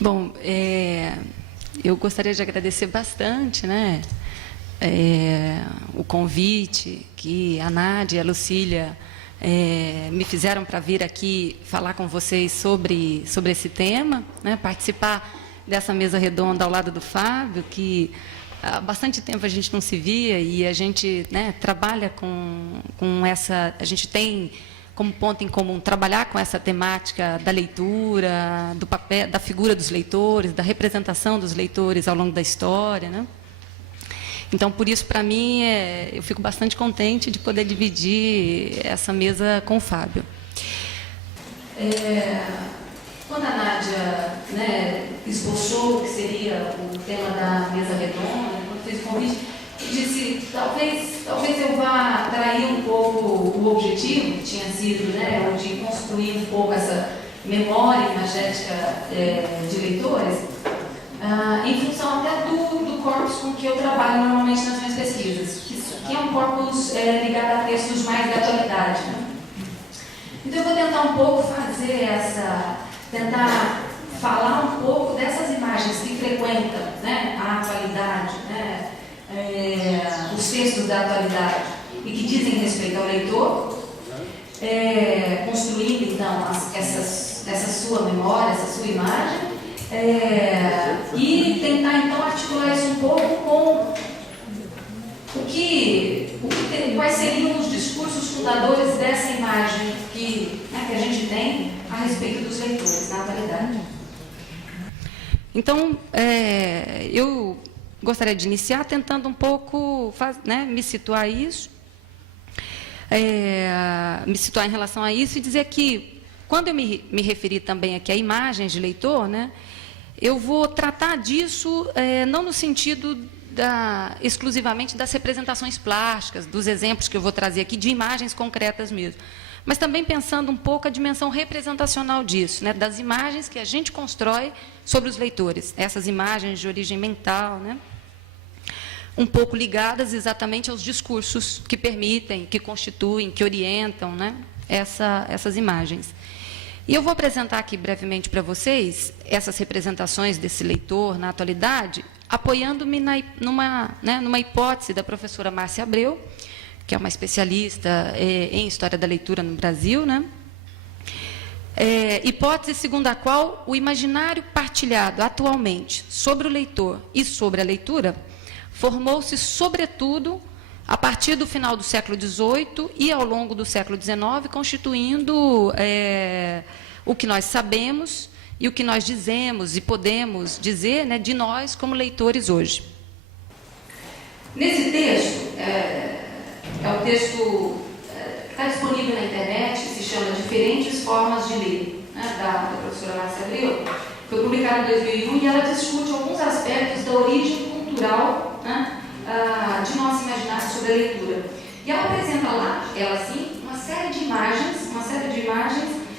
Bom, eu gostaria de agradecer bastante, né, o convite que a Nádia e a Lucília me fizeram para vir aqui falar com vocês sobre esse tema, né, participar dessa mesa redonda ao lado do Fábio, que há bastante tempo a gente não se via e a gente, né, trabalha com essa... A gente tem como ponto em comum trabalhar com essa temática da leitura, do papel, da figura dos leitores, da representação dos leitores ao longo da história, né? Então, por isso, para mim, eu fico bastante contente de poder dividir essa mesa com o Fábio. Quando a Nádia, né, esboçou o que seria o tema da mesa redonda, quando fez o convite, disse, talvez eu vá trair um pouco o objetivo, que tinha sido, né, o de construir um pouco essa memória imagética de leitores, em função até do corpus com que eu trabalho normalmente nas minhas pesquisas, que é um corpus ligado a textos mais da atualidade, né? Então eu vou tentar um pouco tentar falar um pouco dessas imagens que frequentam, né, a atualidade, né, os textos da atualidade e que dizem respeito ao leitor, construindo então essa sua memória, essa sua imagem, e tentar então articular isso um pouco com quais seriam os discursos fundadores dessa imagem que a gente tem a respeito dos leitores na atualidade. Então, eu gostaria de iniciar tentando um pouco me situar em relação a isso e dizer que, quando eu me referi também aqui a imagens de leitor, né, eu vou tratar disso não no sentido exclusivamente das representações plásticas, dos exemplos que eu vou trazer aqui, de imagens concretas mesmo, mas também pensando um pouco a dimensão representacional disso, né, das imagens que a gente constrói sobre os leitores, essas imagens de origem mental, né, um pouco ligadas exatamente aos discursos que permitem, que constituem, que orientam, né, essas imagens. E eu vou apresentar aqui brevemente para vocês essas representações desse leitor na atualidade, apoiando-me numa hipótese da professora Márcia Abreu, que é uma especialista em História da Leitura no Brasil, né? Hipótese segundo a qual o imaginário partilhado atualmente sobre o leitor e sobre a leitura formou-se, sobretudo, a partir do final do século XVIII e ao longo do século XIX, constituindo o que nós sabemos e o que nós dizemos e podemos dizer, né, de nós como leitores hoje. Nesse texto, o texto que está disponível na internet, se chama Diferentes Formas de Ler, né, da professora Márcia Abreu, foi publicado em 2001 e ela discute alguns aspectos da origem cultural, né, de nosso imaginário sobre a leitura. E ela apresenta lá, uma série de imagens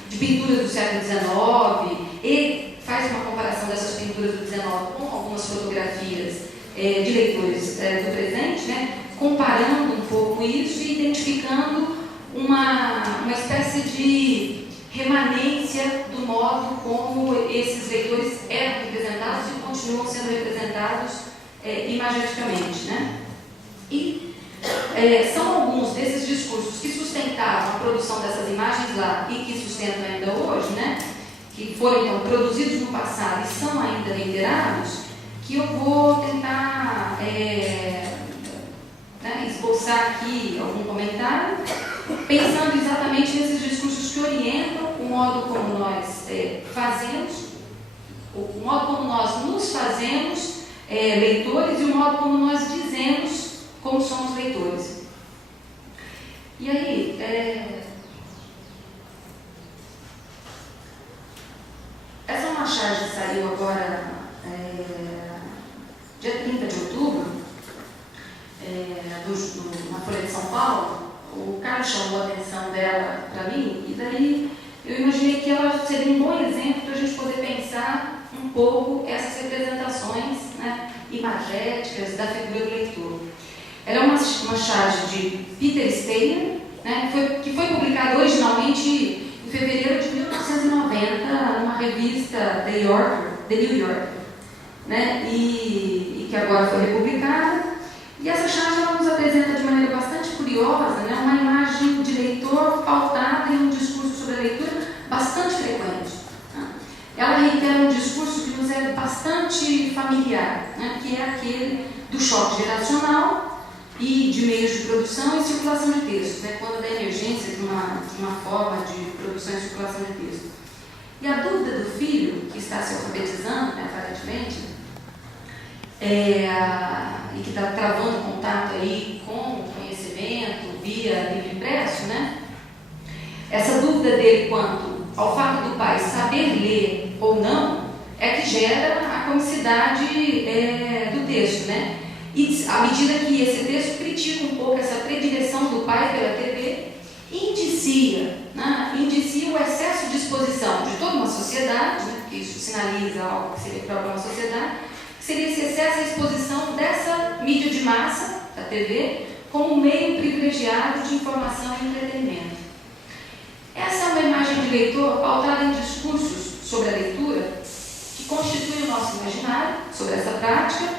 de pinturas do século XIX e faz uma comparação dessas pinturas do XIX com algumas fotografias de leitores do presente, né, comparando um pouco isso e identificando uma espécie de remanência do modo como esses leitores eram representados e continuam sendo representados imageticamente, né? E são alguns desses discursos que sustentavam a produção dessas imagens lá e que sustentam ainda hoje, né? Que foram então produzidos no passado e são ainda reiterados, que eu vou tentar esboçar aqui algum comentário, pensando exatamente nesses discursos que orientam o modo como nós fazemos, o modo como nós nos fazemos leitores e o modo como nós dizemos como somos leitores. E aí, essa é uma charge que saiu agora, dia 30 de outubro, na Folha de São Paulo. O Carlos chamou a atenção dela para mim, e daí eu imaginei que ela seria um bom exemplo para a gente poder pensar um pouco essas representações, né, imagéticas da figura do leitor. Ela é uma charge de Peter Steiner, né, que foi publicada originalmente em fevereiro de 1990, numa revista The Yorker, The New Yorker, né? E que agora foi republicada. E essa charge ela nos apresenta de maneira bastante curiosa, né, uma imagem de leitor pautada em um discurso sobre a leitura bastante frequente. Né? Ela reitera um discurso que nos é bastante familiar, né, que é aquele do choque geracional e de meios de produção e circulação de texto, né, quando da emergência de uma forma de produção e circulação de texto. E a dúvida do filho, que está se alfabetizando, né, aparentemente, e que está travando contato aí com o conhecimento via livro impresso, né? Essa dúvida dele quanto ao fato do pai saber ler ou não é que gera a comicidade do texto, né? E à medida que esse texto critica um pouco essa predileção do pai pela TV, indicia o excesso de exposição de toda uma sociedade, né? Porque isso sinaliza algo que seria próprio uma sociedade, seria esse excesso de exposição dessa mídia de massa, da TV, como um meio privilegiado de informação e entretenimento. Essa é uma imagem de leitor pautada em discursos sobre a leitura, que constitui o nosso imaginário sobre essa prática,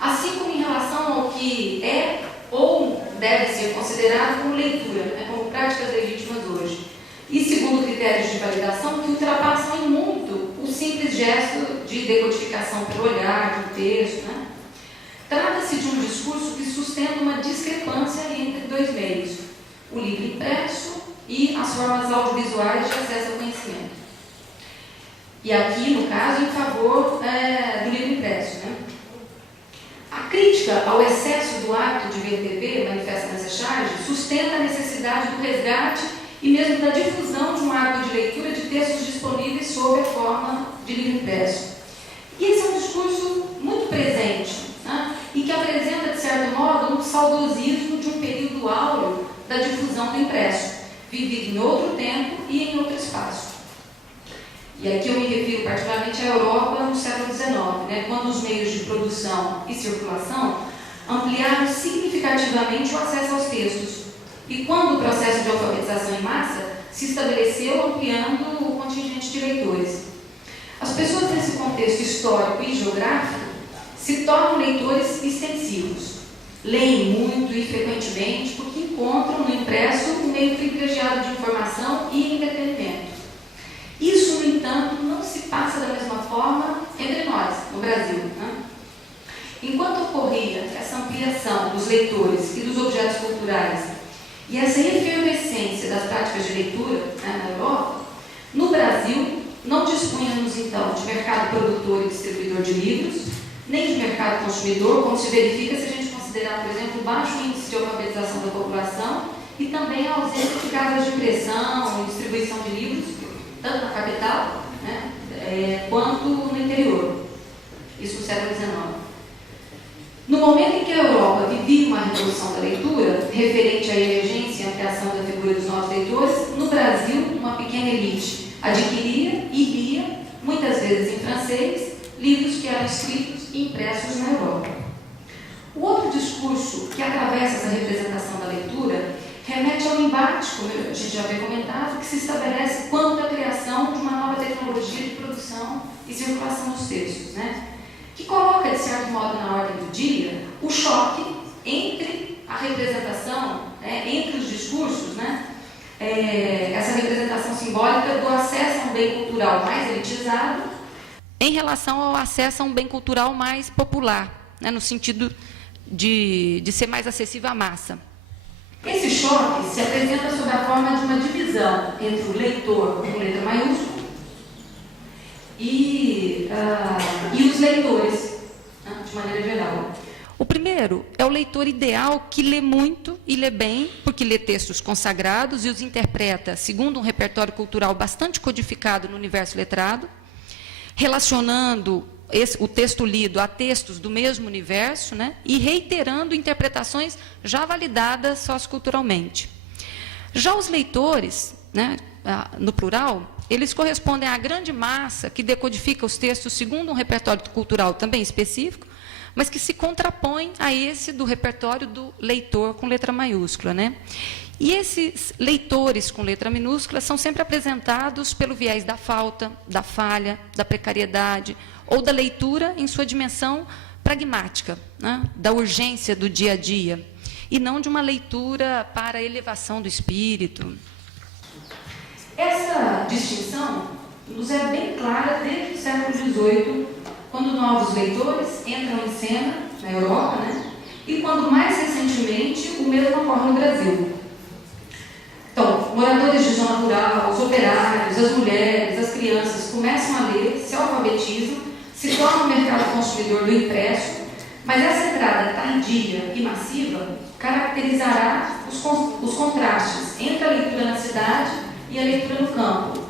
assim como em relação ao que é ou deve ser considerado como leitura, né, como práticas legítimas hoje. E segundo critérios de validação que ultrapassam em muito o simples gesto de decodificação pelo olhar, do texto. Né? Trata-se de um discurso que sustenta uma discrepância entre dois meios, o livro impresso e as formas audiovisuais de acesso ao conhecimento. E aqui, no caso, em favor do livro impresso. Né? A crítica ao excesso do hábito de ver TV, manifesta nessa charge, sustenta a necessidade do resgate e mesmo da difusão de um hábito de leitura de textos disponíveis sob a forma de livro impresso. E esse é um discurso muito presente, né? E que apresenta, de certo modo, um saudosismo de um período áureo da difusão do impresso, vivido em outro tempo e em outro espaço. E aqui eu me refiro particularmente à Europa no século XIX, né? Quando os meios de produção e circulação ampliaram significativamente o acesso aos textos, e quando o processo de alfabetização em massa se estabeleceu ampliando o contingente de leitores. As pessoas nesse contexto histórico e geográfico se tornam leitores extensivos, leem muito e frequentemente porque encontram no impresso um meio privilegiado de informação e entretenimento. Isso, no entanto, não se passa da mesma forma entre nós, no Brasil. Né? Enquanto ocorria essa ampliação dos leitores e dos objetos culturais e essa efervescência das práticas de leitura, né, na Europa, no Brasil não dispunhamos então de mercado produtor e distribuidor de livros, nem de mercado consumidor, como se verifica se a gente considerar, por exemplo, o baixo índice de alfabetização da população e também a ausência de casas de impressão e distribuição de livros, tanto na capital, né, quanto no interior. Isso no século XIX. No momento em que a Europa vivia uma revolução da leitura, referente à emergência e ampliação da figura dos novos leitores, no Brasil, uma pequena elite adquiria e lia, muitas vezes em francês, livros que eram escritos e impressos na Europa. O outro discurso que atravessa essa representação da leitura remete ao embate, como a gente já havia comentado, que se estabelece quanto à criação de uma nova tecnologia de produção e circulação dos textos, né? Que coloca, de certo modo, na ordem do dia, o choque entre a representação, entre os discursos, né? Essa representação simbólica do acesso a um bem cultural mais elitizado em relação ao acesso a um bem cultural mais popular, né? No sentido de ser mais acessível à massa. Esse choque se apresenta sob a forma de uma divisão entre o leitor, com letra maiúscula, e os leitores, né, de maneira geral. O primeiro é o leitor ideal que lê muito e lê bem, porque lê textos consagrados e os interpreta segundo um repertório cultural bastante codificado no universo letrado, relacionando o texto lido a textos do mesmo universo, né, e reiterando interpretações já validadas socioculturalmente. Já os leitores, né, no plural, eles correspondem à grande massa que decodifica os textos segundo um repertório cultural também específico, mas que se contrapõe a esse do repertório do leitor com letra maiúscula, né? E esses leitores com letra minúscula são sempre apresentados pelo viés da falta, da falha, da precariedade, ou da leitura em sua dimensão pragmática, né, da urgência do dia a dia, e não de uma leitura para a elevação do espírito. Essa distinção nos é bem clara desde o século XVIII, quando novos leitores entram em cena na Europa, né, e quando, mais recentemente, o mesmo ocorre no Brasil. Então, moradores de zona rural, os operários, as mulheres, as crianças começam a ler, se alfabetizam, se tornam o mercado consumidor do impresso, mas essa entrada tardia e massiva caracterizará os contrastes entre a leitura na cidade e a leitura no campo,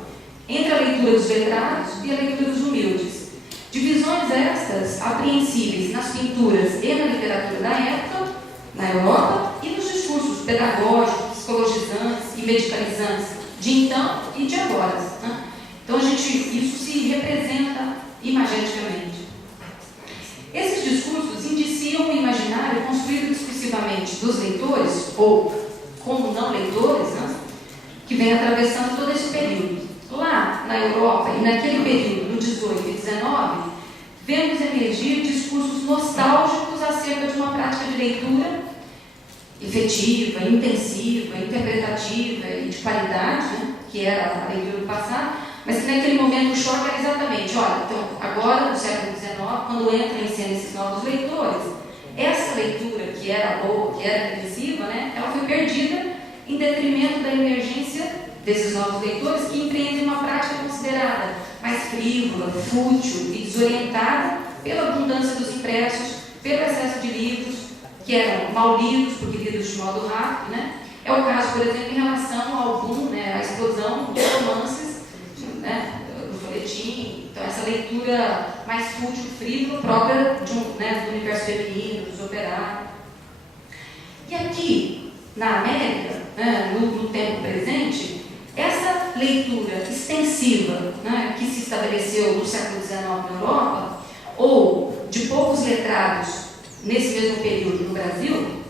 entre a leitura dos letrados e a leitura dos humildes. Divisões estas apreensíveis nas pinturas e na literatura da época, na Europa, e nos discursos pedagógicos, psicologizantes e medicalizantes de então e de agora. Né? Então, isso se representa imageticamente. Esses discursos indiciam o imaginário construído exclusivamente dos leitores, ou como não leitores, né? Que vem atravessando todo esse período. Lá na Europa, e naquele período, no 18 e 19, vemos emergir discursos nostálgicos acerca de uma prática de leitura efetiva, intensiva, interpretativa e de qualidade, né, que era a leitura do passado, mas que naquele momento o choque era exatamente, olha, então, agora, no século XIX, quando entram em cena esses novos leitores, essa leitura que era boa, que era intensiva, né, ela foi perdida em detrimento da emergência desses novos leitores que empreendem uma prática considerada mais frívola, fútil e desorientada pela abundância dos impressos, pelo excesso de livros, que eram mal lidos, porque lidos de modo rápido, né? É o caso, por exemplo, em relação ao boom, né, à explosão dos romances, né, do folhetim. Então, essa leitura mais fútil, frívola, própria de do universo feminino, dos operários. E aqui, na América, né, no tempo presente, essa leitura extensiva, né, que se estabeleceu no século XIX na Europa, ou de poucos letrados nesse mesmo período no Brasil,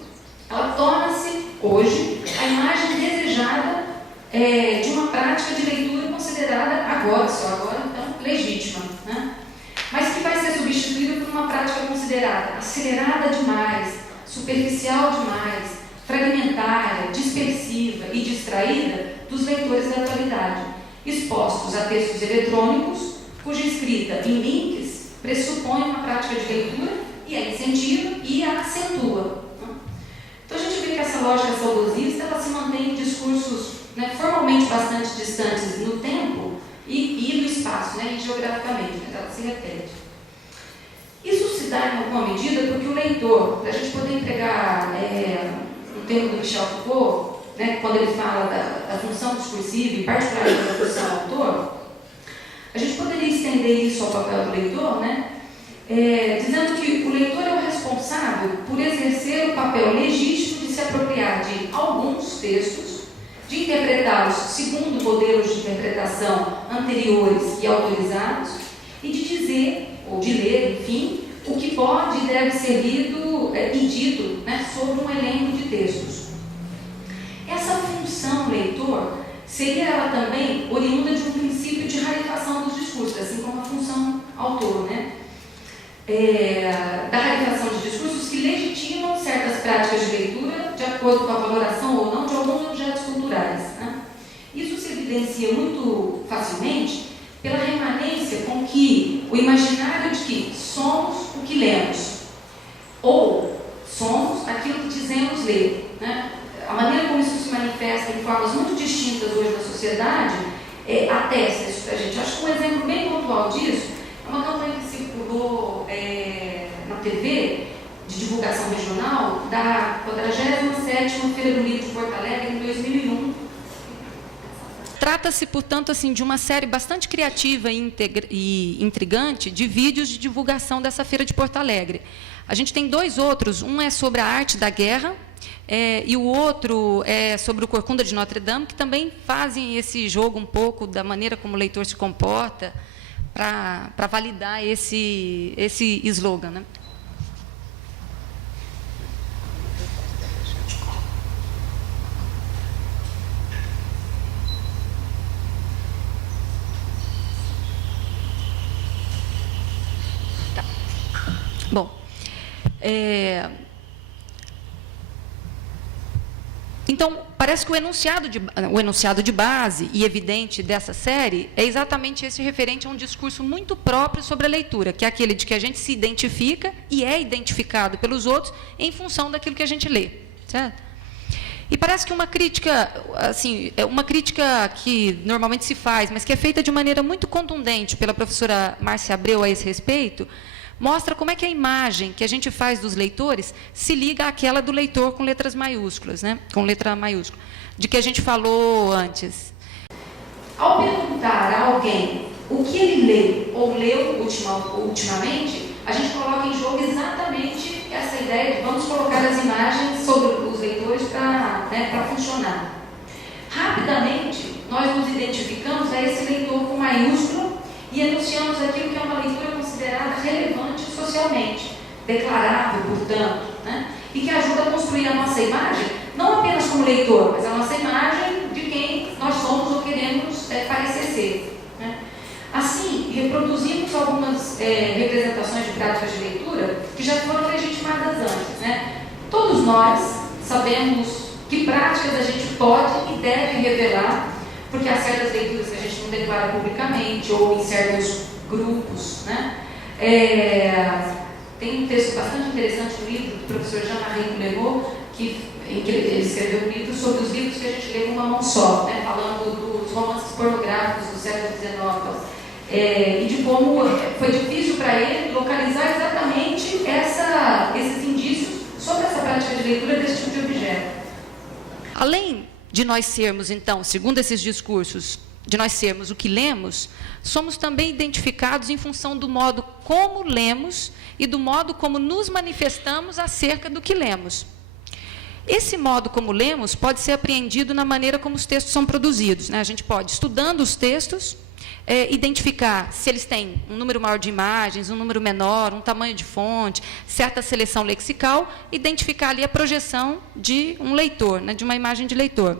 ela torna-se, hoje, a imagem desejada de uma prática de leitura considerada agora, só agora, então, legítima, né? Mas que vai ser substituída por uma prática considerada acelerada demais, superficial demais, fragmentária, dispersiva e distraída dos leitores da atualidade, expostos a textos eletrônicos, cuja escrita em links pressupõe uma prática de leitura e a incentiva e a acentua. Então, a gente vê que essa lógica saudosista ela se mantém em discursos, né, formalmente bastante distantes no tempo e no espaço, né, e geograficamente, mas ela se repete. Isso se dá em alguma medida porque o leitor, para a gente poder empregar o termo do Michel Foucault, né, quando ele fala da função discursiva e particularmente da função autor, a gente poderia estender isso ao papel do leitor, né, dizendo que o leitor é o responsável por exercer o papel legítimo de se apropriar de alguns textos, de interpretá-los segundo modelos de interpretação anteriores e autorizados, e de dizer, ou de ler, enfim, o que pode e deve ser lido e dito, né, sobre um elenco de textos. Essa função leitor seria ela também oriunda de um princípio de rarefação dos discursos, assim como a função autor, né? Da rarefação de discursos que legitimam certas práticas de leitura de acordo com a valoração ou não de alguns objetos culturais. Né? Isso se evidencia muito facilmente pela remanência com que o imaginário de que somos o que lemos, ou somos aquilo que dizemos ler. Né? A maneira como isso se manifesta em formas muito distintas hoje na sociedade atesta isso para a gente. Acho que um exemplo bem pontual disso é uma campanha que circulou na TV de divulgação regional da 47ª Feira do Livro de Porto Alegre em 2001. Trata-se, portanto, assim, de uma série bastante criativa e intrigante de vídeos de divulgação dessa Feira de Porto Alegre. A gente tem dois outros, um é sobre a arte da guerra e o outro é sobre o Corcunda de Notre Dame, que também fazem esse jogo um pouco da maneira como o leitor se comporta para validar esse slogan, né? Bom, então, parece que o enunciado de base e evidente dessa série é exatamente esse referente a um discurso muito próprio sobre a leitura, que é aquele de que a gente se identifica e é identificado pelos outros em função daquilo que a gente lê, certo? E parece que uma crítica, assim, uma crítica que normalmente se faz, mas que é feita de maneira muito contundente pela professora Márcia Abreu a esse respeito, mostra como é que a imagem que a gente faz dos leitores se liga àquela do leitor com letras maiúsculas, né? Com letra maiúscula, de que a gente falou antes. Ao perguntar a alguém o que ele lê ou leu ultimamente, a gente coloca em jogo exatamente essa ideia de vamos colocar as imagens sobre os leitores para funcionar. Rapidamente, nós nos identificamos a esse leitor com maiúsculo e enunciamos aquilo que é uma leitura considerada relevante socialmente, declarável, portanto, né? E que ajuda a construir a nossa imagem, não apenas como leitor, mas a nossa imagem de quem nós somos ou queremos parecer ser, né? Assim, reproduzimos algumas representações de práticas de leitura que já foram legitimadas antes, né? Todos nós sabemos que práticas a gente pode e deve revelar, porque há certas leituras que a gente não declara publicamente ou em certos grupos, né? Tem um texto bastante interessante no livro do professor Jean-Marie Couleau, em que ele escreveu um livro sobre os livros que a gente lê com uma mão só, né? Falando dos romances pornográficos do século XIX. E de como foi difícil para ele localizar exatamente esses indícios sobre essa prática de leitura desse tipo de objeto. Além de nós sermos, então, segundo esses discursos, de nós sermos o que lemos, somos também identificados em função do modo como lemos e do modo como nos manifestamos acerca do que lemos. Esse modo como lemos pode ser apreendido na maneira como os textos são produzidos, né? A gente pode, estudando os textos, identificar se eles têm um número maior de imagens, um número menor, um tamanho de fonte, certa seleção lexical, identificar ali a projeção de um leitor, né, de uma imagem de leitor.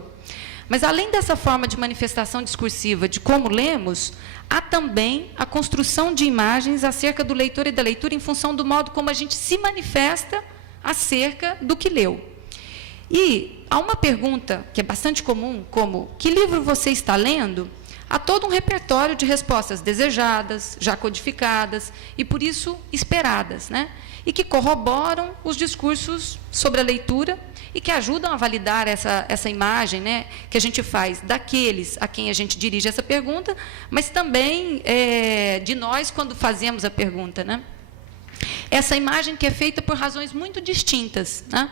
Mas, além dessa forma de manifestação discursiva de como lemos, há também a construção de imagens acerca do leitor e da leitura em função do modo como a gente se manifesta acerca do que leu. E há uma pergunta que é bastante comum, como: que livro você está lendo? Há todo um repertório de respostas desejadas, já codificadas e, por isso, esperadas, né? E que corroboram os discursos sobre a leitura e que ajudam a validar essa imagem, né, que a gente faz daqueles a quem a gente dirige essa pergunta, mas também de nós quando fazemos a pergunta, né? Essa imagem que é feita por razões muito distintas, né?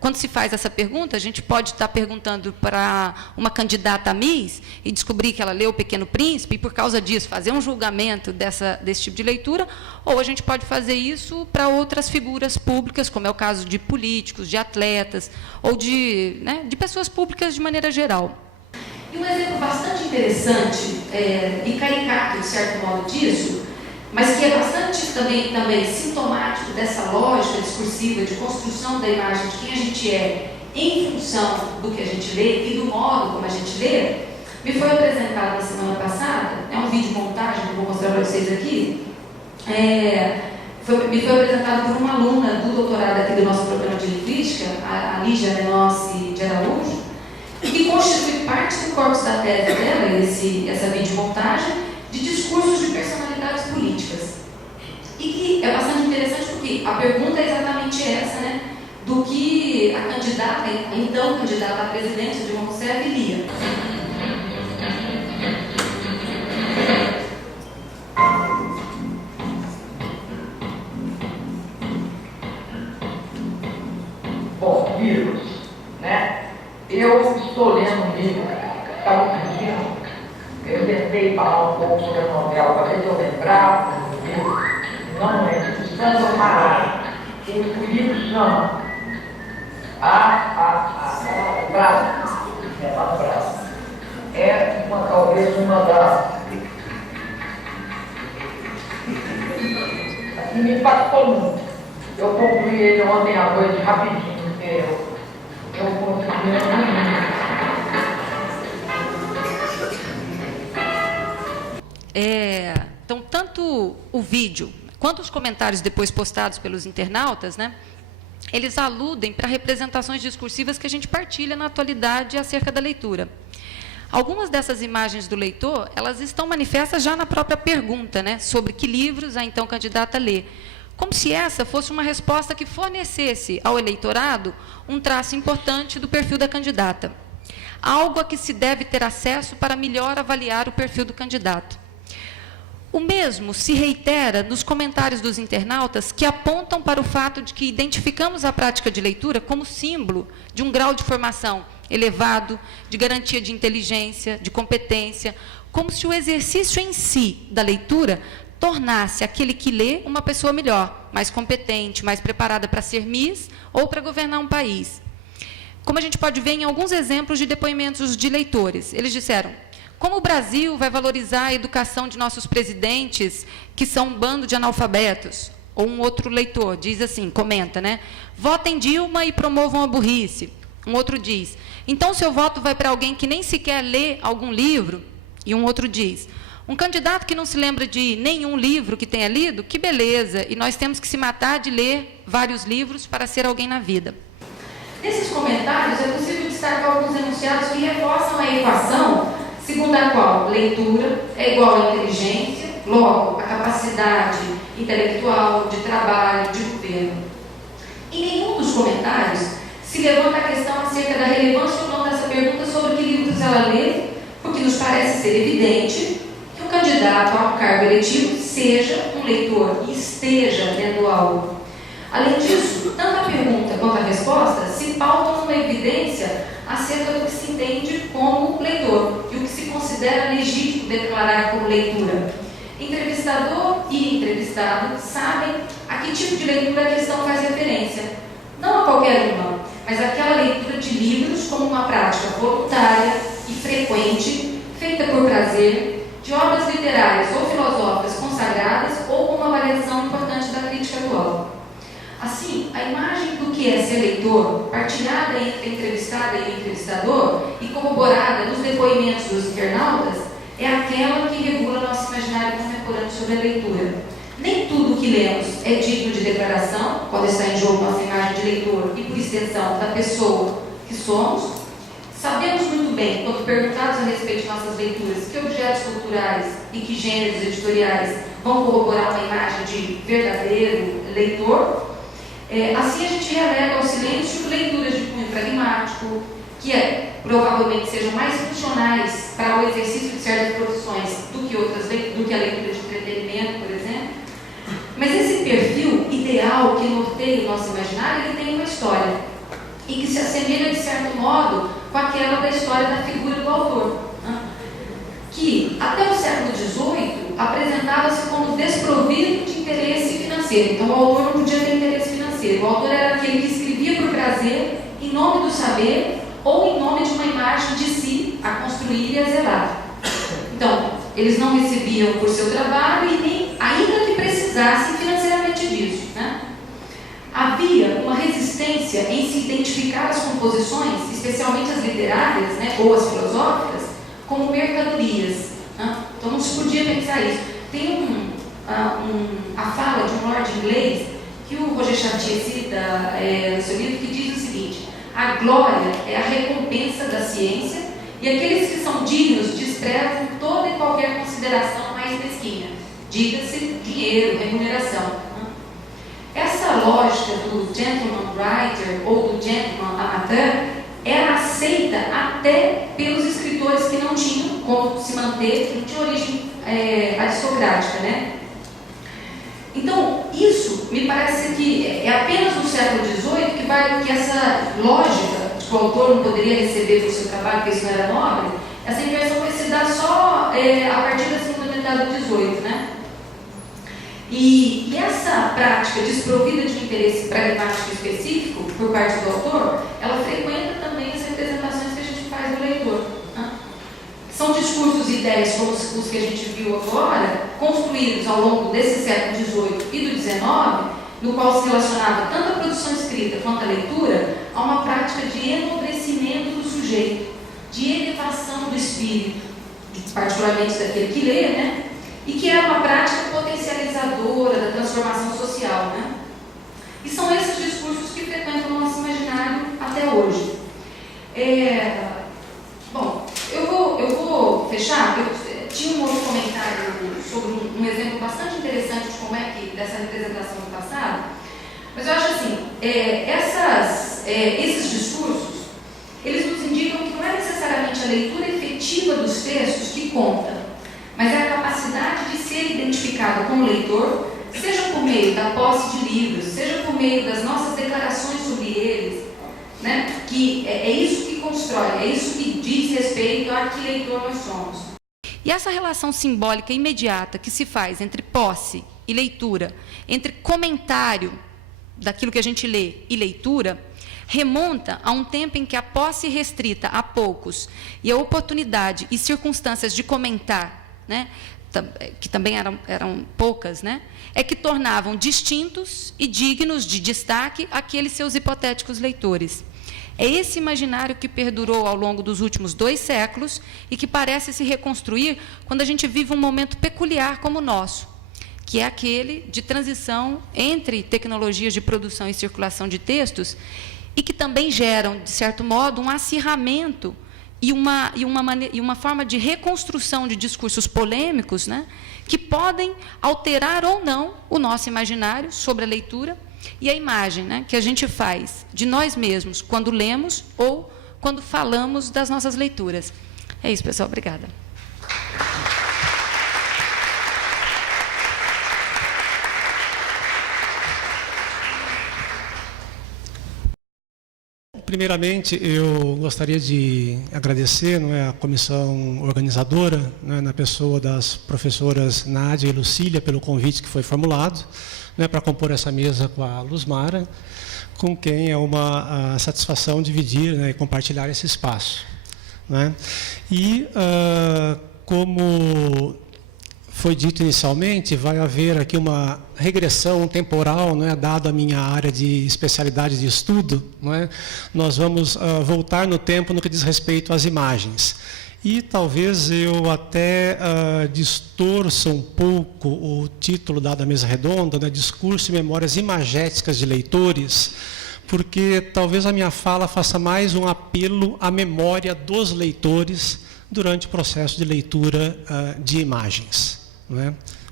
Quando se faz essa pergunta, a gente pode estar perguntando para uma candidata a Miss e descobrir que ela leu O Pequeno Príncipe e, por causa disso, fazer um julgamento desse tipo de leitura, ou a gente pode fazer isso para outras figuras públicas, como é o caso de políticos, de atletas, ou de pessoas públicas de maneira geral. E um exemplo bastante interessante e caricato, de certo modo, disso, mas que é bastante também sintomático dessa lógica discursiva de construção da imagem de quem a gente é em função do que a gente lê e do modo como a gente lê, me foi apresentado na semana passada, é um vídeo montagem que eu vou mostrar para vocês aqui, me foi apresentado por uma aluna do doutorado aqui do nosso programa de linguística, a Lígia Menossi de Araújo, que constitui parte do corpus da tese dela, essa videomontagem, de discursos de personalidades políticas. E que é bastante interessante porque a pergunta é exatamente essa, né? Do que a candidata, a então candidata à presidência Dilma Rousseff, lia. Bom, livros, né? Eu estou lendo um livro que está muito lindo. Eu tentei falar um pouco sobre a novela, para ver se eu lembrava do livro. Não é de Sandro Marara. O livro chama Brasa. É talvez uma das que me impactou muito. Eu concluí ele ontem à noite rapidinho, porque eu consegui muito. Então, tanto o vídeo, quanto os comentários depois postados pelos internautas, né, eles aludem para representações discursivas que a gente partilha na atualidade acerca da leitura. Algumas dessas imagens do leitor, elas estão manifestas já na própria pergunta, né, sobre que livros a então candidata lê, como se essa fosse uma resposta que fornecesse ao eleitorado um traço importante do perfil da candidata, algo a que se deve ter acesso para melhor avaliar o perfil do candidato. O mesmo se reitera nos comentários dos internautas que apontam para o fato de que identificamos a prática de leitura como símbolo de um grau de formação elevado, de garantia de inteligência, de competência, como se o exercício em si da leitura tornasse aquele que lê uma pessoa melhor, mais competente, mais preparada para ser Miss ou para governar um país. Como a gente pode ver em alguns exemplos de depoimentos de leitores, eles disseram: como o Brasil vai valorizar a educação de nossos presidentes, que são um bando de analfabetos? Ou um outro leitor diz assim, comenta, né? Votem Dilma e promovam a burrice. Um outro diz: então seu voto vai para alguém que nem sequer lê algum livro? E um outro diz: um candidato que não se lembra de nenhum livro que tenha lido? Que beleza! E nós temos que se matar de ler vários livros para ser alguém na vida. Nesses comentários é possível destacar alguns enunciados que reforçam a equação segundo a qual leitura é igual a inteligência, logo, a capacidade intelectual, de trabalho, de governo. Em nenhum dos comentários se levanta a questão acerca da relevância ou não dessa pergunta sobre que livros ela lê, porque nos parece ser evidente que um candidato a um cargo eletivo seja um leitor e esteja lendo algo. Além disso, tanto a pergunta quanto a resposta se pautam numa evidência acerca do que se entende como leitor e o que se considera legítimo declarar como leitura. Entrevistador e entrevistado sabem a que tipo de leitura a questão faz referência. Não a qualquer uma, mas aquela leitura de livros como uma prática voluntária e frequente, feita por prazer, de obras literárias ou filosóficas consagradas ou com uma variação importante da crítica atual. Assim, a imagem do que é ser leitor, partilhada entre a entrevistada e o entrevistador e corroborada nos depoimentos dos internautas, é aquela que regula nosso imaginário contemporâneo sobre a leitura. Nem tudo que lemos é digno de declaração, quando está em jogo nossa imagem de leitor e, por extensão, da pessoa que somos. Sabemos muito bem, quando perguntados a respeito de nossas leituras, que objetos culturais e que gêneros editoriais vão corroborar uma imagem de verdadeiro leitor. Assim a gente relega ao silêncio leituras de cunho pragmático, que provavelmente sejam mais funcionais para o exercício de certas profissões do que a leitura de entretenimento, por exemplo. Mas esse perfil ideal que norteia o nosso imaginário, ele tem uma história, e que se assemelha, de certo modo, com aquela da história da figura do autor, né? Que, até o século XVIII, apresentava-se como desprovido de interesse financeiro. Então, o autor não podia ter interesse financeiro. O autor era aquele que escrevia por prazer, em nome do saber, ou em nome de uma imagem de si a construir e a zelar. Então, eles não recebiam por seu trabalho e nem, ainda que precisassem financeiramente disso, né? Havia uma resistência em se identificar as composições, especialmente as literárias, né, ou as filosóficas, como mercadorias, né? Então não se podia pensar isso. Tem a fala de um lord inglês que o Roger Chartier cita no seu livro, que diz o seguinte: a glória é a recompensa da ciência e aqueles que são dignos desprezam toda e qualquer consideração mais mesquinha. Diga-se dinheiro, remuneração. Essa lógica do gentleman writer ou do gentleman amateur era aceita até pelos escritores que não tinham como se manter, que não tinham origem aristocrática, né? Então, isso me parece que é apenas no século XVIII que essa lógica de que o autor não poderia receber por seu trabalho, porque isso não era nobre, essa inversão vai se dar só a partir da segunda metade do XVIII, né? E essa prática desprovida de um interesse pragmático específico por parte do autor, ela frequenta também as representações que a gente faz do leitor, né? São discursos e ideias como os que a gente viu agora, construídos ao longo desse século XVIII e do XIX, no qual se relacionava tanto a produção escrita quanto a leitura a uma prática de enobrecimento do sujeito, de elevação do espírito, particularmente daquele que lê, né? e que é uma prática potencializadora da transformação social, né? E são esses discursos que frequentam o nosso imaginário até hoje. Bom, eu vou fechar. Eu tinha um outro comentário sobre um exemplo bastante interessante de como é que dessa representação do passado, mas eu acho assim, esses discursos, eles nos indicam que não é necessariamente a leitura efetiva dos textos que conta, mas é a capacidade de ser identificado como leitor, seja por meio da posse de livros, seja por meio das nossas declarações sobre eles, né? Que é isso que constrói, é isso que diz respeito a que leitor nós somos. E essa relação simbólica imediata que se faz entre posse e leitura, entre comentário daquilo que a gente lê e leitura, remonta a um tempo em que a posse restrita a poucos e a oportunidade e circunstâncias de comentar, né, que também eram poucas, né, é que tornavam distintos e dignos de destaque aqueles seus hipotéticos leitores. É esse imaginário que perdurou ao longo dos últimos 2 séculos e que parece se reconstruir quando a gente vive um momento peculiar como o nosso, que é aquele de transição entre tecnologias de produção e circulação de textos e que também geram, de certo modo, um acirramento e uma forma de reconstrução de discursos polêmicos, né, que podem alterar ou não o nosso imaginário sobre a leitura e a imagem, né, que a gente faz de nós mesmos quando lemos ou quando falamos das nossas leituras. É isso, pessoal. Obrigada. Primeiramente, eu gostaria de agradecer, a comissão organizadora, na pessoa das professoras Nádia e Lucília, pelo convite que foi formulado, para compor essa mesa com a Luzmara, com quem é uma satisfação dividir, e compartilhar esse espaço. E, como foi dito inicialmente, vai haver aqui uma regressão temporal, dado a minha área de especialidade de estudo, nós vamos voltar no tempo no que diz respeito às imagens. E talvez eu até distorça um pouco o título dado à mesa redonda, Discurso e Memórias Imagéticas de Leitores, porque talvez a minha fala faça mais um apelo à memória dos leitores durante o processo de leitura de imagens.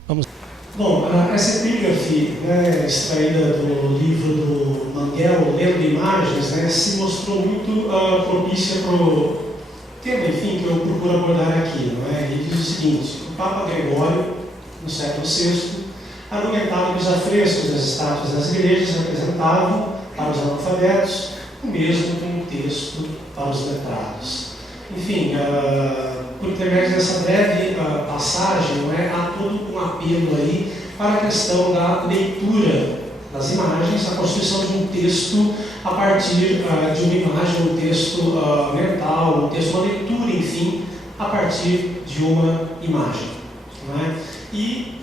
Vamos. Bom, essa epígrafe, extraída do livro do Manguel, Lendo Imagens, se mostrou muito propícia para o tema, enfim, que eu procuro abordar aqui. Ele diz o seguinte: o Papa Gregório, no século VI, argumentava que os afrescos das estátuas das igrejas representavam, para os analfabetos, o mesmo que um texto para os letrados. Enfim, por intermédio dessa breve passagem, há todo um apelo aí para a questão da leitura das imagens, a constituição de um texto a partir de uma imagem, um texto mental, um texto, uma leitura, enfim, a partir de uma imagem. E,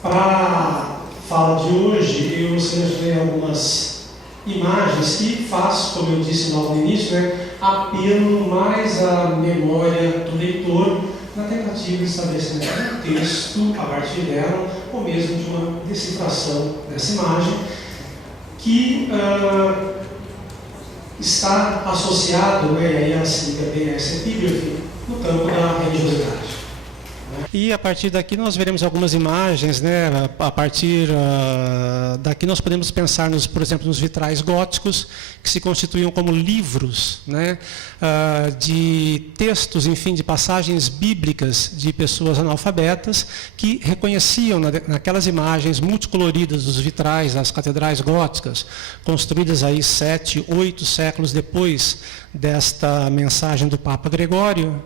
para a fala de hoje, eu selecionei algumas imagens que faz, como eu disse logo no início, apelo mais à memória do leitor na tentativa de estabelecimento de um texto a partir dela, ou mesmo de uma decifração dessa imagem, que está associado, e aí assim também a essa epígrafe, no campo da religiosidade. E a partir daqui nós veremos algumas imagens, a partir daqui nós podemos pensar, por exemplo, nos vitrais góticos, que se constituíam como livros, de textos, enfim, de passagens bíblicas de pessoas analfabetas que reconheciam naquelas imagens multicoloridas dos vitrais das catedrais góticas, construídas aí 7, 8 séculos depois desta mensagem do Papa Gregório,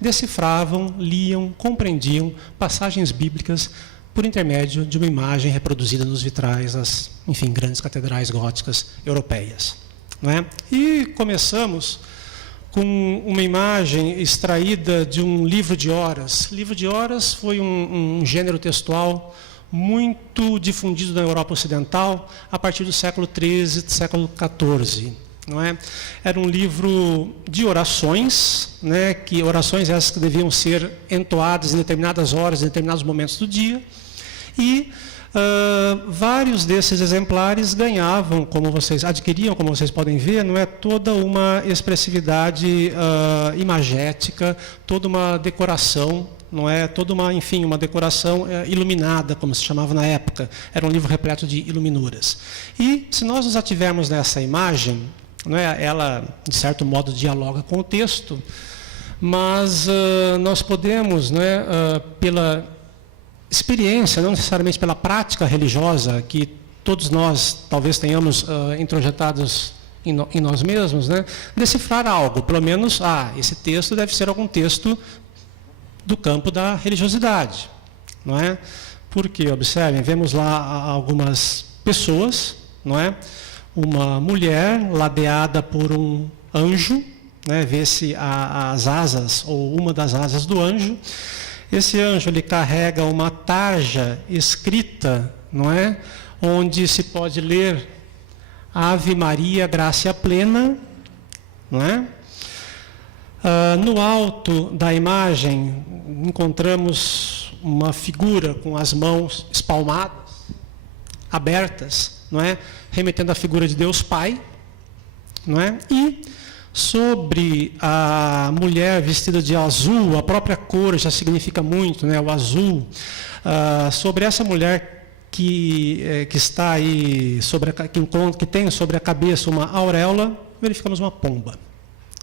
decifravam, liam, compreendiam passagens bíblicas por intermédio de uma imagem reproduzida nos vitrais das, enfim, grandes catedrais góticas europeias. E começamos com uma imagem extraída de um livro de horas. Livro de horas foi um gênero textual muito difundido na Europa Ocidental a partir do século XIII, século XIV. não é? Era um livro de orações, né? Que orações essas que deviam ser entoadas em determinadas horas, em determinados momentos do dia. E vários desses exemplares ganhavam, adquiriam, como vocês podem ver, não é, toda uma expressividade imagética, toda uma decoração, não é, toda uma, enfim, uma decoração iluminada, como se chamava na época. Era um livro repleto de iluminuras. E se nós nos ativermos nessa imagem, não é, ela de certo modo dialoga com o texto, mas nós podemos, não é, pela experiência, não necessariamente pela prática religiosa que todos nós talvez tenhamos introjetados em nós mesmos, né, decifrar algo, pelo menos, esse texto deve ser algum texto do campo da religiosidade, não é? Porque, observem, vemos lá algumas pessoas, não é? Uma mulher ladeada por um anjo, né? Vê-se as asas, ou uma das asas do anjo. Esse anjo, ele carrega uma tarja escrita, não é? Onde se pode ler Ave Maria, Graça Plena, não é? No alto da imagem, encontramos uma figura com as mãos espalmadas, abertas, não é? Remetendo à figura de Deus Pai, não é? E sobre a mulher vestida de azul, a própria cor já significa muito, né? O azul. Sobre essa mulher que está aí, que tem sobre a cabeça uma auréola, verificamos uma pomba.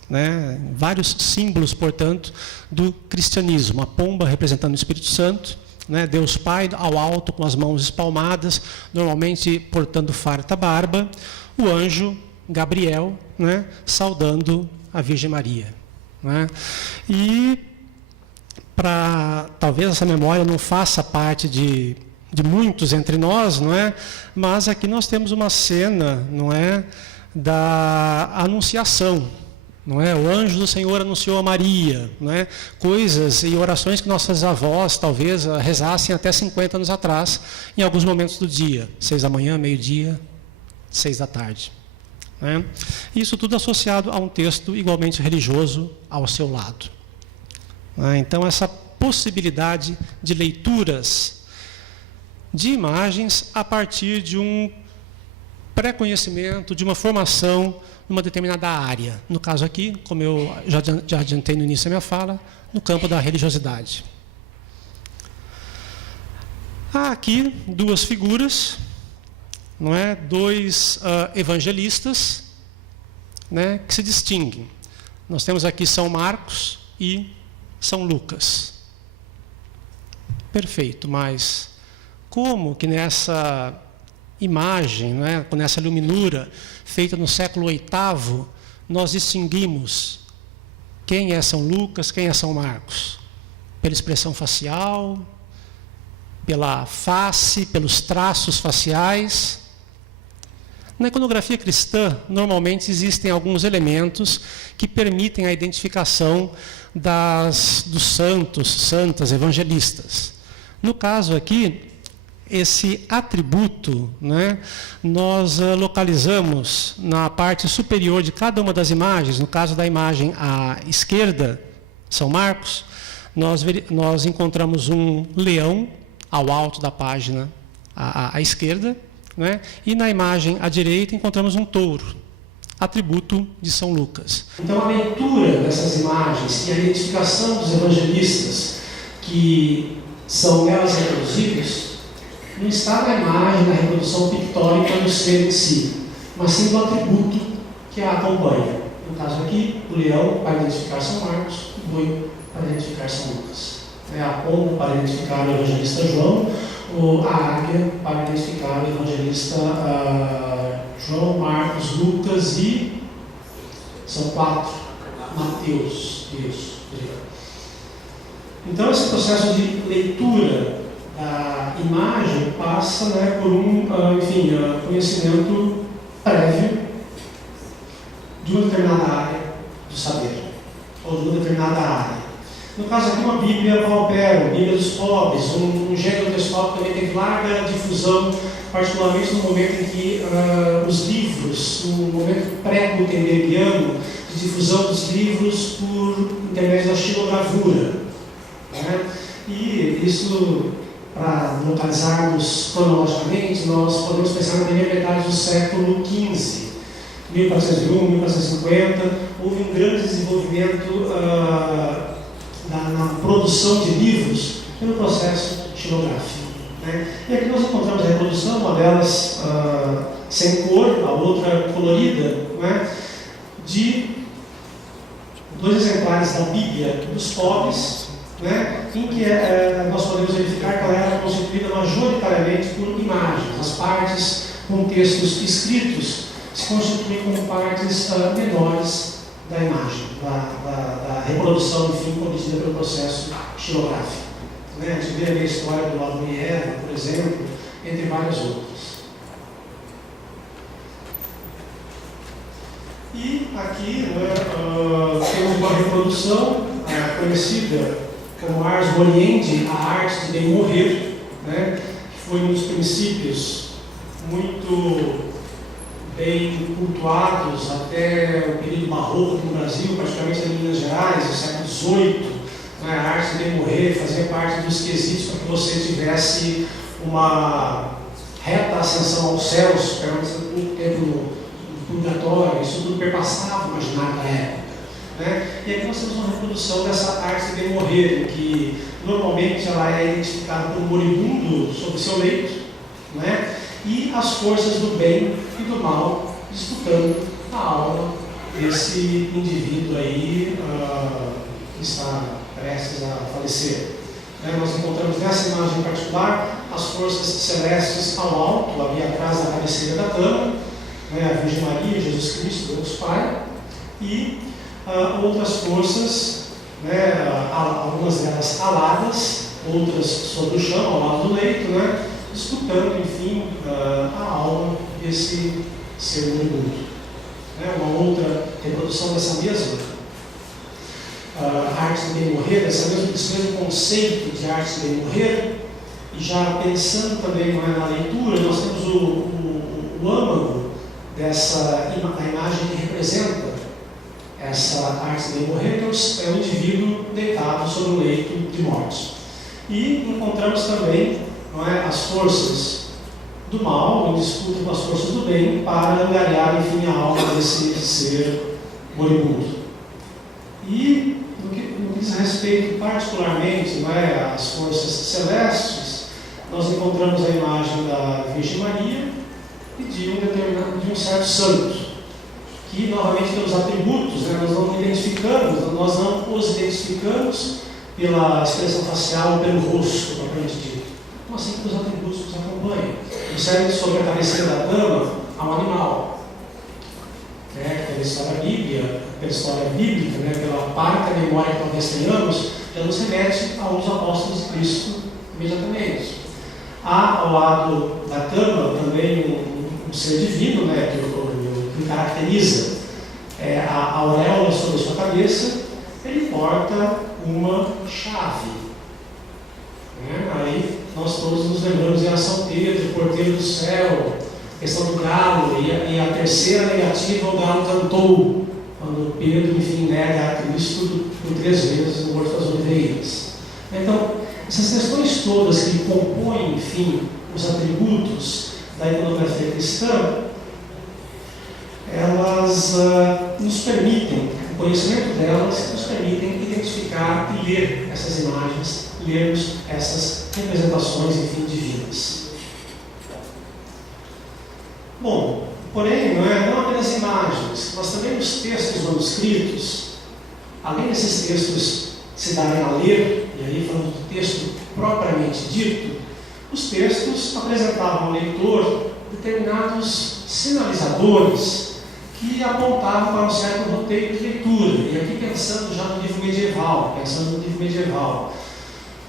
Né? Vários símbolos, portanto, do cristianismo. A pomba representando o Espírito Santo, né? Deus Pai ao alto com as mãos espalmadas, normalmente portando farta barba. O anjo Gabriel, né? Saudando a Virgem Maria, né? E talvez essa memória não faça parte de muitos entre nós, não é? Mas aqui nós temos uma cena, não é, da Anunciação. Não é? O anjo do Senhor anunciou a Maria, não é? Coisas e orações que nossas avós talvez rezassem até 50 anos atrás, em alguns momentos do dia, 6 da manhã, meio-dia, 6 da tarde. Não é? Isso tudo associado a um texto igualmente religioso ao seu lado. Não é? Então, essa possibilidade de leituras de imagens a partir de um pré-conhecimento, de uma formação numa determinada área. No caso aqui, como eu já adiantei no início da minha fala, no campo da religiosidade. Há aqui duas figuras, não é? Dois evangelistas, né, que se distinguem. Nós temos aqui São Marcos e São Lucas. Perfeito, mas como que nessa imagem, né, nessa luminura feita no século VIII, nós distinguimos quem é São Lucas, quem é São Marcos? Pela expressão facial, pela face, pelos traços faciais. Na iconografia cristã, normalmente existem alguns elementos que permitem a identificação dos santos, santas, evangelistas. No caso aqui, esse atributo, né, nós localizamos na parte superior de cada uma das imagens. No caso da imagem à esquerda, São Marcos, nós encontramos um leão ao alto da página à esquerda, né, e na imagem à direita encontramos um touro, atributo de São Lucas. Então a leitura dessas imagens e a identificação dos evangelistas que são nelas reproduzidos não está na imagem, na reprodução pictórica do ser em si, mas sim do atributo que a acompanha. No caso aqui, o leão para identificar São Marcos, o boi para identificar São Lucas. A pomba para identificar o evangelista João, a águia para identificar o evangelista João, Marcos, Lucas e são 4, Mateus. Isso. Então esse processo de leitura a imagem passa, né, por um conhecimento prévio de uma determinada área do saber, ou de uma determinada área. No caso aqui, uma Bíblia paupera, Bíblia dos pobres, um gênero textual que também tem larga difusão particularmente no momento em que os livros, no momento pré-gutenbergiano, de difusão dos livros por intermédio da xilogravura, né? E isso, para localizarmos cronologicamente, nós podemos pensar na primeira metade do século XV, 1401, 1450, houve um grande desenvolvimento na produção de livros pelo processo xilográfico, né? E aqui nós encontramos a reprodução, uma delas sem cor, a outra colorida, né? De 2 exemplares da Bíblia dos pobres, né? Em que nós podemos verificar que ela era constituída majoritariamente por imagens. As partes com textos escritos se constituem como partes menores da imagem, da reprodução, enfim, obtida pelo processo xilográfico. Né? A gente vê ali a história do Adão e Eva, por exemplo, entre vários outros. E aqui temos uma reprodução conhecida como Ars Moriendi, a arte de bem morrer, né? Que foi um dos princípios muito bem cultuados até o período barroco no Brasil, praticamente em Minas Gerais, no século XVIII. Né? A arte de bem morrer fazia parte dos quesitos para que você tivesse uma reta ascensão aos céus, permanecendo muito tempo no purgatório. Isso tudo perpassava o imaginário da época. Né? E aqui nós temos uma reprodução dessa arte de bem morrer, em que normalmente ela é identificada por um moribundo sobre seu leito, né? E as forças do bem e do mal disputando a alma desse indivíduo aí que está prestes a falecer. Nós encontramos nessa imagem em particular as forças celestes ao alto, ali atrás da cabeceira da dama, né? A Virgem Maria, Jesus Cristo, Deus Pai, e outras forças, né? Algumas delas aladas, outras sobre o chão, ao lado do leito, né? Disputando, enfim, a alma desse ser moribundo. Né? Uma outra reprodução dessa mesma arte de bem morrer, desse mesmo conceito de arte de bem morrer, e já pensando também na leitura, nós temos o âmago dessa a imagem que representa essa arte de bem morrer, que é o indivíduo deitado sobre um leito de morte. E encontramos também as forças do mal em disputa com as forças do bem para angariar, enfim, a alma desse ser moribundo. E no que diz respeito particularmente às forças celestes, nós encontramos a imagem da Virgem Maria e de um certo santo, que novamente tem os atributos, né? Nós não os identificamos pela expressão facial ou pelo rosto, propriamente dito. Como assim que os atributos nos acompanham? Observe que sobre a cabeceira da dama há um animal, né? Pela história bíblica, né? Pela parca memória que talvez tenhamos, já nos remete a um dos apóstolos de Cristo imediatamente. Há ao lado da dama também um ser divino, né? Que caracteriza a auréola sobre a sua cabeça. Ele porta uma chave. Né? Aí nós todos nos lembramos de São Pedro, porteiro do céu, a questão do galo, e a terceira negativa, o galo cantou, quando Pedro, enfim, nega a Cristo por 3 vezes no Horto das Oliveiras. Então, essas questões todas que compõem, enfim, os atributos da iconografia cristã, elas nos permitem, o conhecimento delas nos permitem identificar e ler essas imagens, lermos essas representações, enfim, divinas. Bom, porém, não apenas imagens, mas também os textos manuscritos, além desses textos se darem a ler, e aí falando do texto propriamente dito, os textos apresentavam ao leitor determinados sinalizadores que apontavam para um certo roteiro de leitura. E aqui pensando já no livro medieval,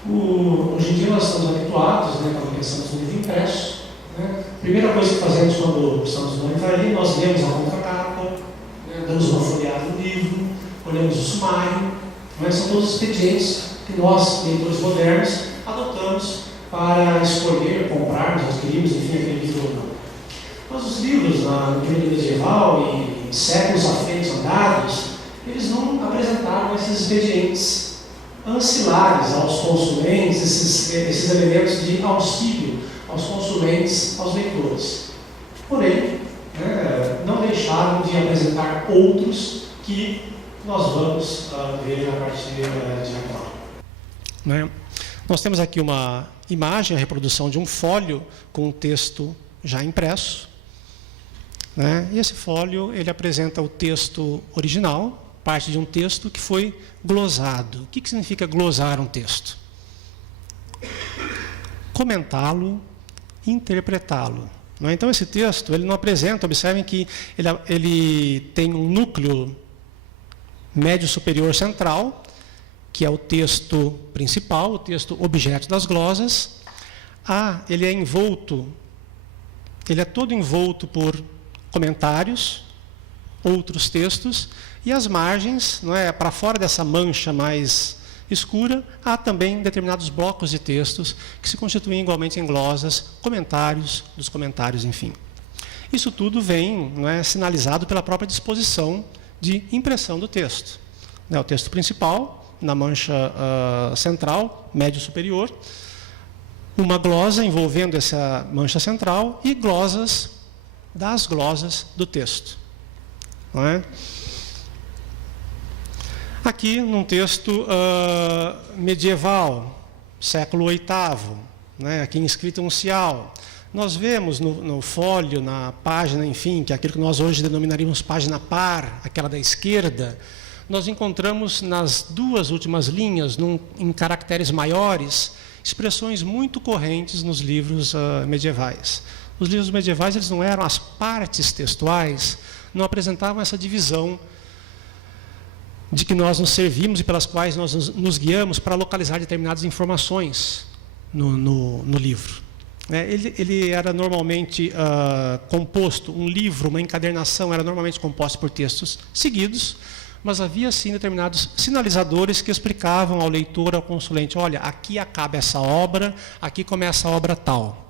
hoje em dia nós estamos habituados, né, quando pensamos no livro impresso, né, a primeira coisa que fazemos quando estamos no livraria, nós lemos a contracapa, né, damos uma folheada no livro, olhamos o sumário, né, são todos expedientes que nós, leitores modernos, adotamos para escolher, comprarmos, adquirirmos, enfim, aquele livro livros no período medieval e séculos à frente andados, eles não apresentavam esses expedientes ancilares aos consulentes, esses elementos de auxílio aos consulentes, aos leitores. Porém, não deixaram de apresentar outros que nós vamos ver a partir de agora. Né? Nós temos aqui uma imagem, a reprodução de um folho com um texto já impresso. Né? E esse folho ele apresenta o texto original, parte de um texto que foi glosado. O que significa glosar um texto? Comentá-lo, interpretá-lo. Então, esse texto ele não apresenta, observem que ele tem um núcleo médio superior central, que é o texto principal, o texto objeto das glosas. Ele é todo envolto por comentários, outros textos, e as margens, para fora dessa mancha mais escura, há também determinados blocos de textos que se constituem igualmente em glosas, comentários dos comentários, enfim. Isso tudo vem sinalizado pela própria disposição de impressão do texto. O texto principal, na mancha central, médio superior, uma glosa envolvendo essa mancha central e glosas das glosas do texto. Aqui, num texto medieval, século VIII, aqui em escrita uncial, nós vemos no folho, na página, enfim, que é aquilo que nós hoje denominaríamos página par, aquela da esquerda, nós encontramos nas duas últimas linhas, em caracteres maiores, expressões muito correntes nos livros medievais. Os livros medievais eles não eram as partes textuais, não apresentavam essa divisão de que nós nos servimos e pelas quais nós nos guiamos para localizar determinadas informações no livro. Ele era normalmente composto, um livro, uma encadernação, era normalmente composto por textos seguidos, mas havia, sim, determinados sinalizadores que explicavam ao leitor, ao consulente, olha, aqui acaba essa obra, aqui começa a obra tal.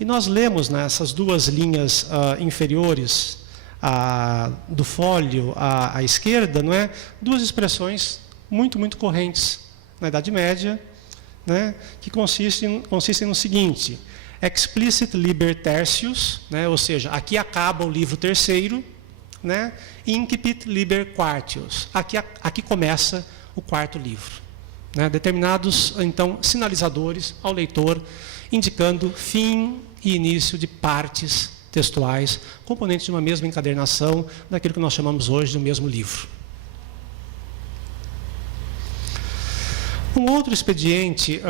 E nós lemos nessas duas linhas inferiores do folho à esquerda, duas expressões muito, muito correntes na Idade Média, que consistem no seguinte: explicit liber tertius, ou seja, aqui acaba o livro terceiro, incipit liber quartius, aqui começa o quarto livro. Determinados, então, sinalizadores ao leitor, indicando fim e início de partes textuais, componentes de uma mesma encadernação, daquilo que nós chamamos hoje de um mesmo livro. Um outro expediente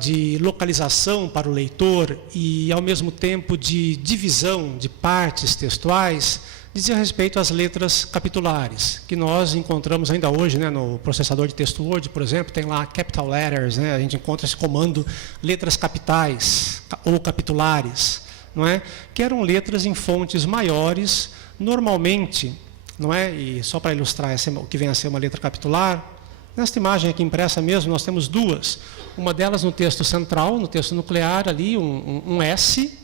de localização para o leitor e, ao mesmo tempo, de divisão de partes textuais, dizia respeito às letras capitulares, que nós encontramos ainda hoje, no processador de texto Word, por exemplo, tem lá capital letters, a gente encontra esse comando letras capitais ou capitulares, que eram letras em fontes maiores, normalmente, e só para ilustrar o que vem a ser uma letra capitular, nesta imagem aqui impressa mesmo, nós temos duas. Uma delas no texto central, no texto nuclear, ali, um S,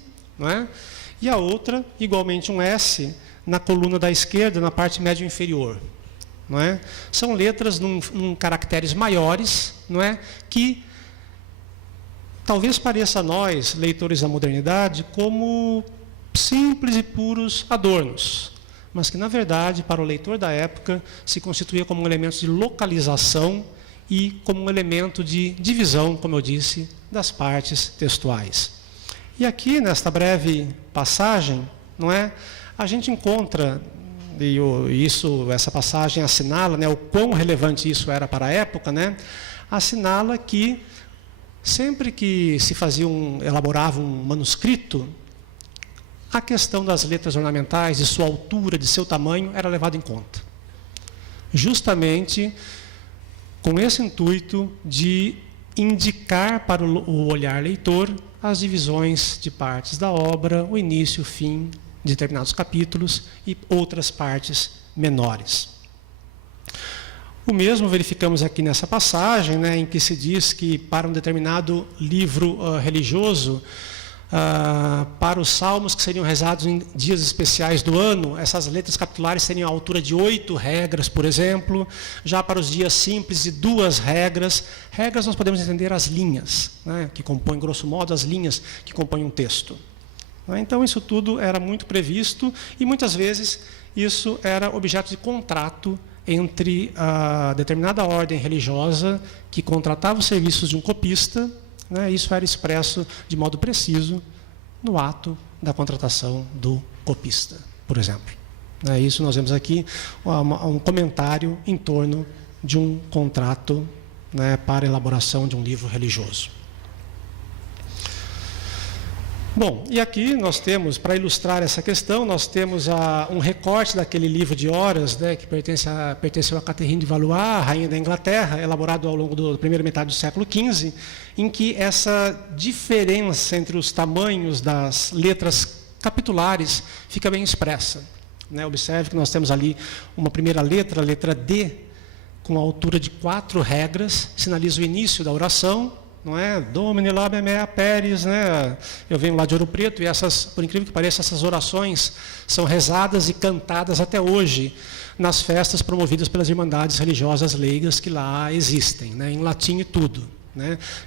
e a outra, igualmente um S, na coluna da esquerda, na parte médio inferior. São letras em caracteres maiores, que talvez pareça a nós, leitores da modernidade, como simples e puros adornos, mas que, na verdade, para o leitor da época, se constituía como um elemento de localização e como um elemento de divisão, como eu disse, das partes textuais. E aqui, nesta breve passagem, a gente encontra, e essa passagem assinala o quão relevante isso era para a época, assinala que sempre que se elaborava um manuscrito, a questão das letras ornamentais, de sua altura, de seu tamanho, era levada em conta. Justamente com esse intuito de indicar para o olhar leitor as divisões de partes da obra, o início, o fim de determinados capítulos e outras partes menores. O mesmo verificamos aqui nessa passagem, em que se diz que para um determinado livro religioso, Para os salmos que seriam rezados em dias especiais do ano, essas letras capitulares seriam à altura de 8 regras, por exemplo. Já para os dias simples, de 2 regras. Regras nós podemos entender as linhas, né, que compõem, grosso modo, as linhas que compõem um texto. Então, isso tudo era muito previsto e, muitas vezes, isso era objeto de contrato entre a determinada ordem religiosa que contratava os serviços de um copista. Isso era expresso de modo preciso no ato da contratação do copista, por exemplo. Isso nós vemos aqui um comentário em torno de um contrato, para a elaboração de um livro religioso. Bom, e aqui nós temos, para ilustrar essa questão, nós temos um recorte daquele livro de horas, que pertenceu a Catherine de Valois, rainha da Inglaterra, elaborado ao longo da primeira metade do século XV, em que essa diferença entre os tamanhos das letras capitulares fica bem expressa. Observe que nós temos ali uma primeira letra, a letra D, com a altura de 4 regras, sinaliza o início da oração. Não é? Domine labe mea peris, né? Eu venho lá de Ouro Preto e essas, por incrível que pareça, essas orações são rezadas e cantadas até hoje nas festas promovidas pelas irmandades religiosas leigas que lá existem, em latim e tudo.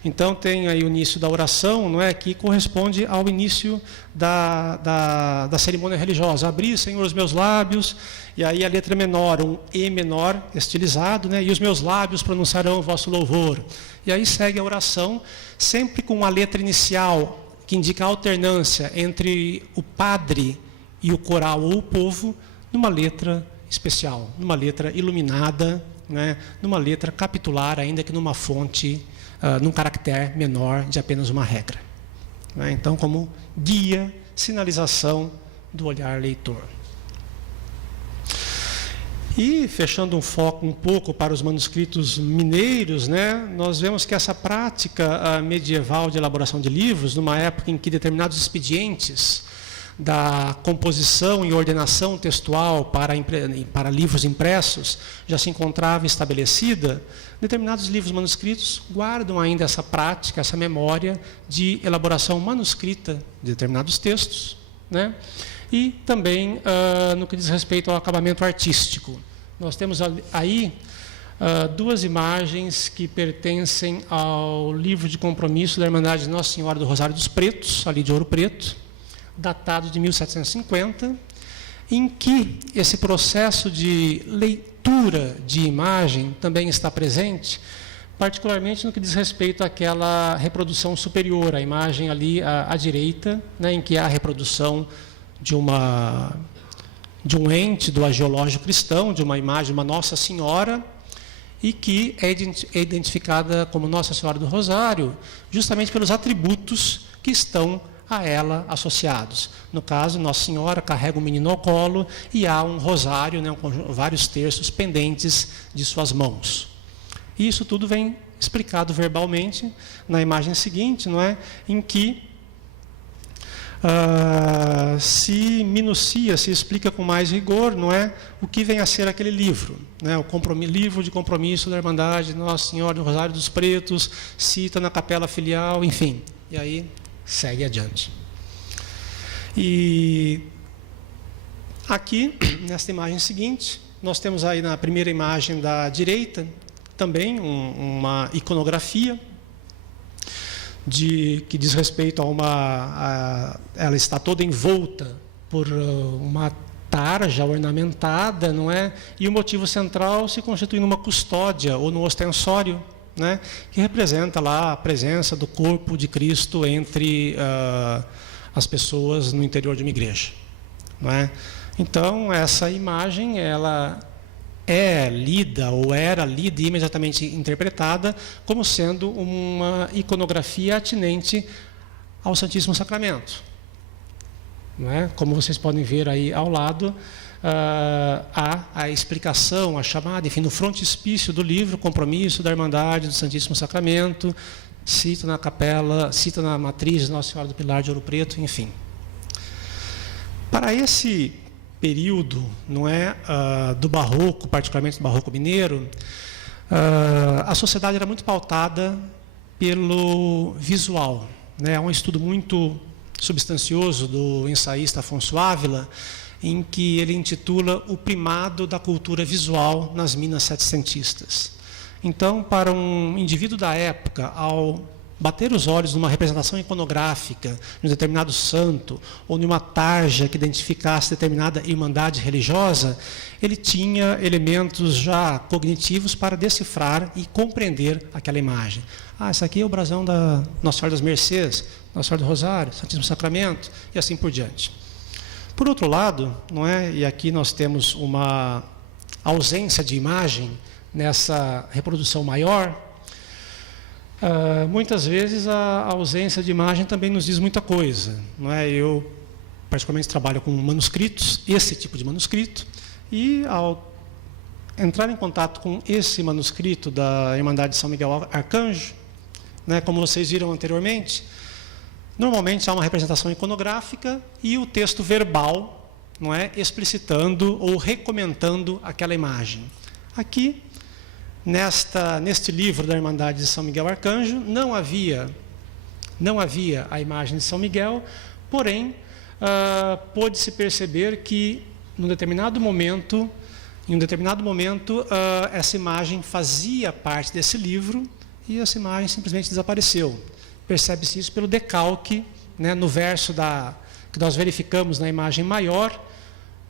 Então tem aí o início da oração, que corresponde ao início da cerimônia religiosa. Abri, Senhor, os meus lábios, e aí a letra menor, um E menor estilizado, e os meus lábios pronunciarão o vosso louvor. E aí segue a oração, sempre com uma letra inicial que indica a alternância entre o padre e o coral ou o povo, numa letra especial, numa letra iluminada, numa letra capitular, ainda que numa fonte, num caractere menor de apenas uma regra. Então, como guia, sinalização do olhar leitor. E, fechando um foco um pouco para os manuscritos mineiros, nós vemos que essa prática medieval de elaboração de livros, numa época em que determinados expedientes da composição e ordenação textual para livros impressos já se encontrava estabelecida, determinados livros manuscritos guardam ainda essa prática, essa memória de elaboração manuscrita de determinados textos, e também no que diz respeito ao acabamento artístico. Nós temos aí 2 imagens que pertencem ao livro de compromisso da Irmandade de Nossa Senhora do Rosário dos Pretos, ali de Ouro Preto, datado de 1750, em que esse processo de leitura de imagem também está presente, particularmente no que diz respeito àquela reprodução superior, a imagem ali à direita, em que há a reprodução de um ente do agiológico cristão, de uma imagem de uma Nossa Senhora, e que é identificada como Nossa Senhora do Rosário, justamente pelos atributos que estão a ela associados. No caso, Nossa Senhora carrega um menino ao colo e há um rosário, vários terços pendentes de suas mãos. E isso tudo vem explicado verbalmente na imagem seguinte, em que se minucia, se explica com mais rigor, o que vem a ser aquele livro, o livro de compromisso da Irmandade Nossa Senhora do Rosário dos Pretos, cita na capela filial, enfim, e aí segue adiante. E aqui, nesta imagem seguinte, nós temos aí na primeira imagem da direita também uma iconografia que diz respeito ela está toda envolta por uma tarja ornamentada, E o motivo central se constitui numa custódia ou no ostensório, que representa lá a presença do corpo de Cristo entre as pessoas no interior de uma igreja, Então, essa imagem, ela é lida ou era lida e imediatamente interpretada como sendo uma iconografia atinente ao Santíssimo Sacramento. Como vocês podem ver aí ao lado, há a explicação, a chamada, enfim, no frontispício do livro, Compromisso da Irmandade do Santíssimo Sacramento, cita na capela, cita na matriz de Nossa Senhora do Pilar de Ouro Preto, enfim. Para esse período, do barroco, particularmente do barroco mineiro, a sociedade era muito pautada pelo visual. Há um estudo muito substancioso do ensaísta Afonso Ávila, em que ele intitula O Primado da Cultura Visual nas Minas Setecentistas. Então, para um indivíduo da época, ao bater os olhos numa representação iconográfica de um determinado santo ou numa tarja que identificasse determinada irmandade religiosa, ele tinha elementos já cognitivos para decifrar e compreender aquela imagem. Ah, esse aqui é o brasão da Nossa Senhora das Mercês, Nossa Senhora do Rosário, Santíssimo Sacramento e assim por diante. Por outro lado, não é? E aqui nós temos uma ausência de imagem nessa reprodução maior. Muitas vezes a ausência de imagem também nos diz muita coisa, não é? Eu particularmente trabalho com manuscritos, esse tipo de manuscrito, e ao entrar em contato com esse manuscrito da Irmandade de São Miguel Arcanjo, né, como vocês viram anteriormente, normalmente há uma representação iconográfica e o texto verbal, não é, explicitando ou recomendando aquela imagem. Aqui, neste livro da Irmandade de São Miguel Arcanjo, não havia a imagem de São Miguel, porém, pôde-se perceber que, em um determinado momento, essa imagem fazia parte desse livro e essa imagem simplesmente desapareceu. Percebe-se isso pelo decalque, né, no verso que nós verificamos na imagem maior,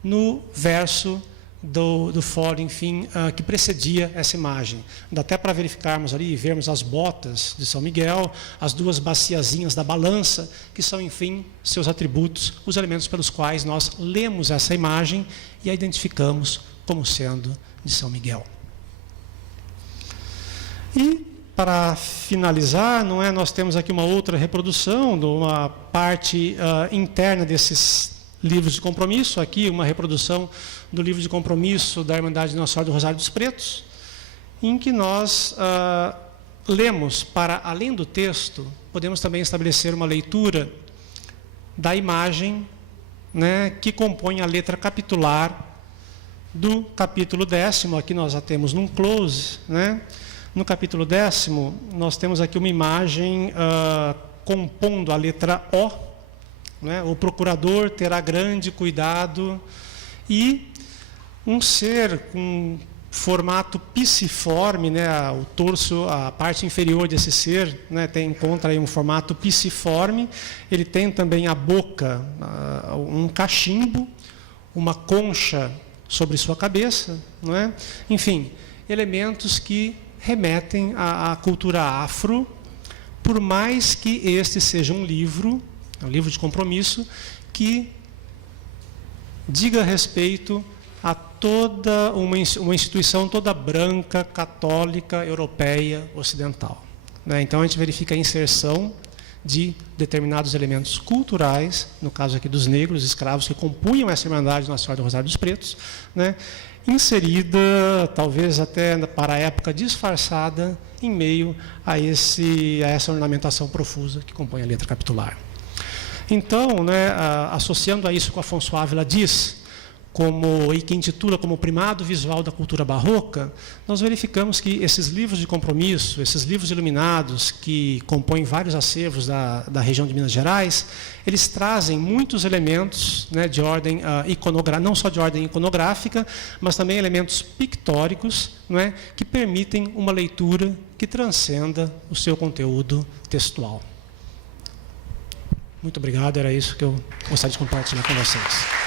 no verso do foro, enfim, que precedia essa imagem. Dá até para verificarmos ali e vermos as botas de São Miguel, as duas baciazinhas da balança, que são, enfim, seus atributos, os elementos pelos quais nós lemos essa imagem e a identificamos como sendo de São Miguel. E, para finalizar, não é, nós temos aqui uma outra reprodução de uma parte interna desses livros de compromisso, aqui uma reprodução do livro de compromisso da Irmandade de Nossa Senhora do Rosário dos Pretos, em que nós lemos, para além do texto, podemos também estabelecer uma leitura da imagem, né, que compõe a letra capitular do capítulo 10º, aqui nós a temos num close, né? No capítulo 10º, nós temos aqui uma imagem compondo a letra O, né? O procurador terá grande cuidado, e um ser com formato piciforme, né? O torso, a parte inferior desse ser, né, encontra aí um formato piciforme. Ele tem também a boca, um cachimbo, uma concha sobre sua cabeça, não é? Enfim, elementos que remetem à cultura afro, por mais que este seja um livro de compromisso, que diga respeito a toda uma instituição toda branca, católica, europeia, ocidental, né? Então a gente verifica a inserção de determinados elementos culturais, no caso aqui dos negros, escravos que compunham essa Irmandade Nossa Senhora do Rosário dos Pretos, né? Inserida, talvez até para a época disfarçada, em meio a essa ornamentação profusa que compõe a letra capitular. Então, né, associando a isso que o Afonso Ávila diz, e que intitula como primado visual da cultura barroca, nós verificamos que esses livros de compromisso, esses livros iluminados, que compõem vários acervos da região de Minas Gerais, eles trazem muitos elementos, né, de ordem não só de ordem iconográfica, mas também elementos pictóricos, não é, que permitem uma leitura que transcenda o seu conteúdo textual. Muito obrigado, era isso que eu gostaria de compartilhar com vocês.